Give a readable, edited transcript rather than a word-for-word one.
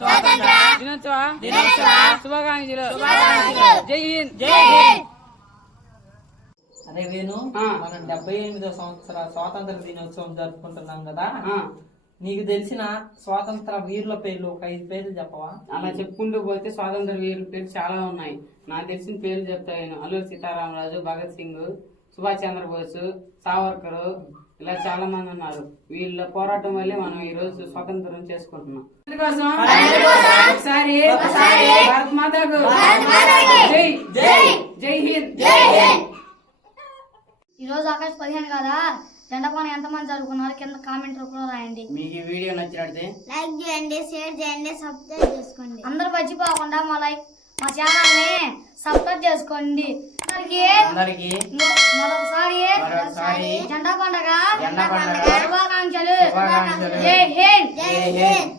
స్వాతంత్ర దినోత్సవ శుభాకాంక్షలు. జై హింద్. జై హింద్. అరే వేణు, మనం 78వ సంవత్సర స్వాతంత్ర దినోత్సవం జరుపుకుంటున్నాం కదా. నీకు తెలిసిన స్వాతంత్ర వీరుల పేర్లు ఒక 5 పేర్లు చెప్పవా? అలా చెప్పుకుంటూ పోతే స్వాతంత్ర వీరుల పేర్లు చాలా ఉన్నాయి. నాకు తెలిసిన పేర్లు చెప్తాను. అల్లూరి సీతారామరాజు, భగత్ సింగ్, సుభాష్ చంద్రబోస్, సావర్కర్, ఇలా చాలా మంది ఉన్నారు. వీళ్ళ పోరాటం వల్లే మనం ఈ రోజు స్వాతంత్రం చేసుకుంటున్నాం. భారత్ మాతాకు జై. జై. జై హింద్. ఈ రోజు ఆగస్టు 15 కదా, జెండా పండుగ ఎంతమంది జరుపుకున్నారు కింద కామెంట్ రూపంలో రాయండి. మీకు ఈ వీడియో నచ్చినట్లయితే లైక్ చేయండి, షేర్ చేయండి, సబ్స్క్రైబ్ చేసుకోండి. అందరూ మర్చిపోకుండా మా ఛానల్ ని సబ్స్క్రైబ్ చేసుకోండి. అందరికి మరొకసారి జెండా పండుగ శుభాకాంక్షలు. జై హింద్.